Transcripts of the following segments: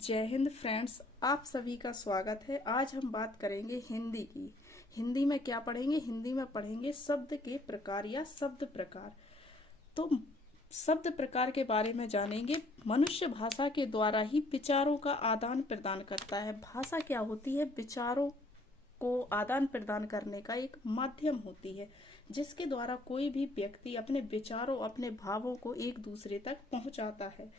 जय हिंद फ्रेंड्स, आप सभी का स्वागत है। आज हम बात करेंगे हिंदी की। हिंदी में क्या पढ़ेंगे? हिंदी में पढ़ेंगे शब्द के प्रकार या शब्द प्रकार। तो शब्द प्रकार के बारे में जानेंगे। मनुष्य भाषा के द्वारा ही विचारों का आदान प्रदान करता है। भाषा क्या होती है? विचारों को आदान प्रदान करने का एक माध्यम होती है, जिसके द्वारा कोई भी व्यक्ति अपने विचारों, अपने भावों को एक दूसरे तक पहुंचाता है।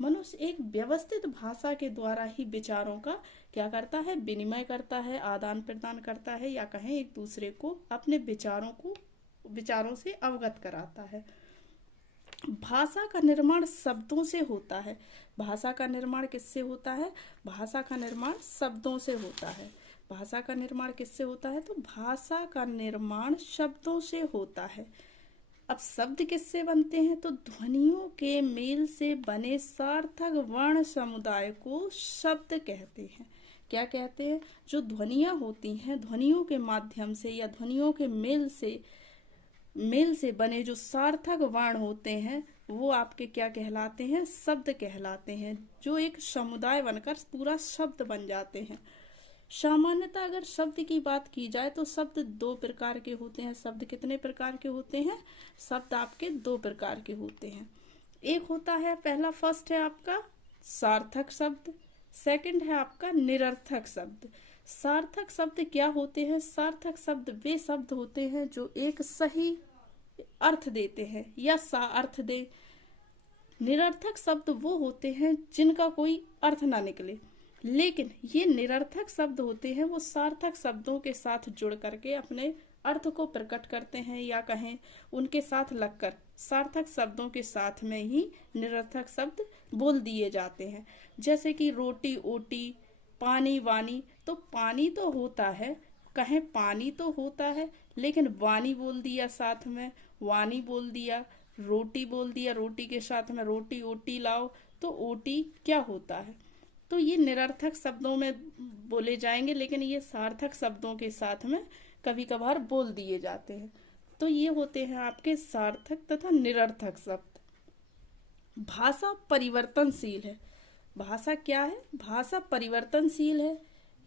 मनुष्य एक व्यवस्थित भाषा के द्वारा ही विचारों का क्या करता है? विनिमय करता है, आदान प्रदान करता है, या कहें एक दूसरे को अपने विचारों से अवगत कराता है। भाषा का निर्माण शब्दों से होता है। भाषा का निर्माण किससे होता है? भाषा का निर्माण शब्दों से होता है। भाषा का निर्माण किससे होता है? तो भाषा का निर्माण शब्दों से होता है। अब शब्द किससे बनते हैं? तो ध्वनियों के मेल से बने सार्थक वर्ण समुदाय को शब्द कहते हैं। क्या कहते हैं? जो ध्वनियां होती हैं, ध्वनियों के माध्यम से या ध्वनियों के मेल से बने जो सार्थक वर्ण होते हैं, वो आपके क्या कहलाते हैं? शब्द कहलाते हैं, जो एक समुदाय बनकर पूरा शब्द बन जाते हैं। सामान्यतः अगर शब्द की बात की जाए तो शब्द दो प्रकार के होते हैं। शब्द कितने प्रकार के होते हैं? शब्द आपके दो प्रकार के होते हैं। एक होता है, फर्स्ट है आपका सार्थक शब्द, सेकंड है आपका निरर्थक शब्द। सार्थक शब्द क्या होते हैं? सार्थक शब्द वे शब्द होते हैं जो एक सही अर्थ देते हैं या सा अर्थ दे। निरर्थक शब्द वो होते हैं जिनका कोई अर्थ ना निकले। लेकिन ये निरर्थक शब्द होते हैं, वो सार्थक शब्दों के साथ जुड़ करके अपने अर्थ को प्रकट करते हैं, या कहें उनके साथ लगकर सार्थक शब्दों के साथ में ही निरर्थक शब्द बोल दिए जाते हैं। जैसे कि रोटी ओटी, पानी वानी। तो पानी तो होता है, कहें पानी तो होता है, लेकिन वानी बोल दिया, साथ में वानी बोल दिया, रोटी बोल दिया, रोटी के साथ में रोटी ओटी लाओ, तो ओटी क्या होता है? तो ये निरर्थक शब्दों में बोले जाएंगे, लेकिन ये सार्थक शब्दों के साथ में कभी कभार बोल दिए जाते हैं। तो ये होते हैं आपके सार्थक तथा निरर्थक शब्द। भाषा परिवर्तनशील है। भाषा क्या है? भाषा परिवर्तनशील है।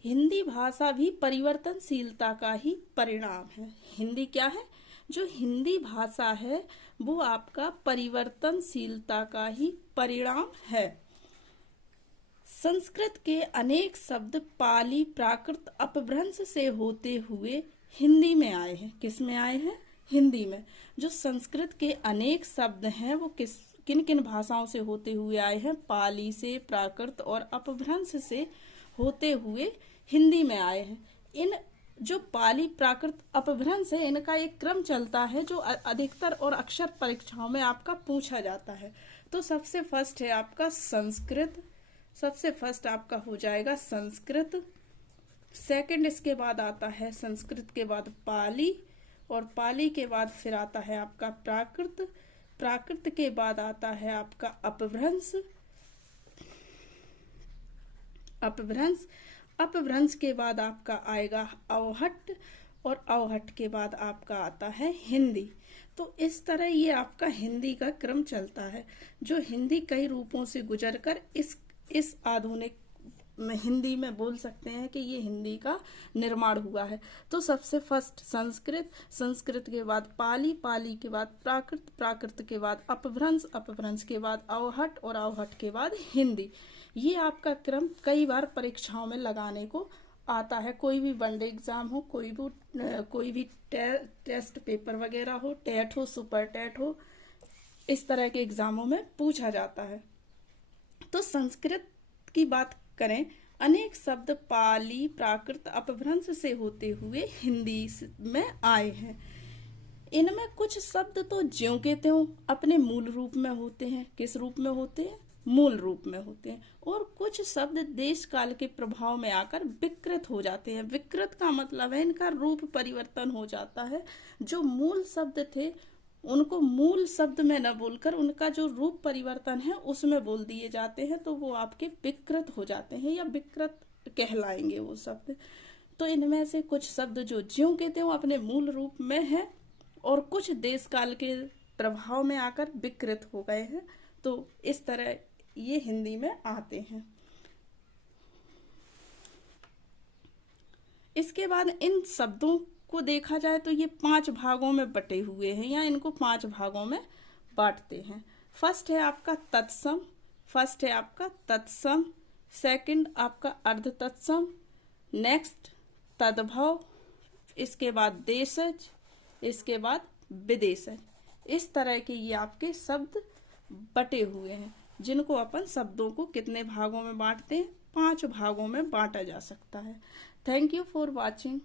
हिंदी भाषा भी परिवर्तनशीलता का ही परिणाम है। हिंदी क्या है? जो हिंदी भाषा है वो आपका परिवर्तनशीलता का ही परिणाम है। संस्कृत के अनेक शब्द पाली प्राकृत अपभ्रंश से होते हुए हिंदी में आए हैं। किस में आए हैं? हिंदी में। जो संस्कृत के अनेक शब्द हैं वो किन किन भाषाओं से होते हुए आए हैं? पाली से, प्राकृत और अपभ्रंश से होते हुए हिंदी में आए हैं। इन जो पाली प्राकृत अपभ्रंश है, इनका एक क्रम चलता है जो अधिकतर और अक्सर परीक्षाओं में आपका पूछा जाता है। तो सबसे फर्स्ट है आपका संस्कृत। सबसे फर्स्ट आपका हो जाएगा संस्कृत। सेकंड इसके बाद आता है संस्कृत के बाद पाली, और पाली के बाद फिर आता है आपका प्राकृत। प्राकृत के बाद आता है आपका अपभ्रंश। अपभ्रंश अपभ्रंश के बाद आपका आएगा अवहट्ट, और अवहट्ट के बाद आपका आता है हिंदी। तो इस तरह ये आपका हिंदी का क्रम चलता है। जो हिंदी कई रूपों से गुजरकर इस आधुनिक हिंदी में बोल सकते हैं कि ये हिंदी का निर्माण हुआ है। तो सबसे फर्स्ट संस्कृत, संस्कृत के बाद पाली, पाली के बाद प्राकृत, प्राकृत के बाद अपभ्रंश, अपभ्रंश के बाद अवहट्ट, और अवहट्ट के बाद हिंदी। ये आपका क्रम कई बार परीक्षाओं में लगाने को आता है। कोई भी वनडे एग्जाम हो, कोई भी टेस्ट पेपर वगैरह हो, टेट हो, सुपर टेट हो, इस तरह के एग्जामों में पूछा जाता है। तो संस्कृत की बात करें, अनेक शब्द पाली प्राकृत अपभ्रंश से होते हुए हिंदी में आए हैं। इनमें कुछ शब्द तो ज्यों के त्यों अपने मूल रूप में होते हैं। किस रूप में होते हैं? मूल रूप में होते हैं। और कुछ शब्द देश काल के प्रभाव में आकर विकृत हो जाते हैं। विकृत का मतलब है इनका रूप परिवर्तन हो जाता है। जो मूल शब्द थे उनको मूल शब्द में न बोलकर उनका जो रूप परिवर्तन है उसमें बोल दिए जाते हैं, तो वो आपके विकृत हो जाते हैं या विकृत कहलाएंगे वो शब्द। तो इनमें से कुछ शब्द जो ज्यों के त्यों अपने मूल रूप में है, और कुछ देश काल के प्रभाव में आकर विकृत हो गए हैं। तो इस तरह ये हिंदी में आते हैं। इसके बाद इन शब्दों को देखा जाए तो ये 5 भागों में बटे हुए हैं, या इनको 5 भागों में बांटते हैं। फर्स्ट है आपका तत्सम, सेकंड आपका अर्ध तत्सम, नेक्स्ट तद्भव, इसके बाद देशज, इसके बाद विदेशज। इस तरह के ये आपके शब्द बटे हुए हैं, जिनको अपन शब्दों को कितने भागों में बांटते हैं, 5 भागों में बांटा जा सकता है। Thank you for watching.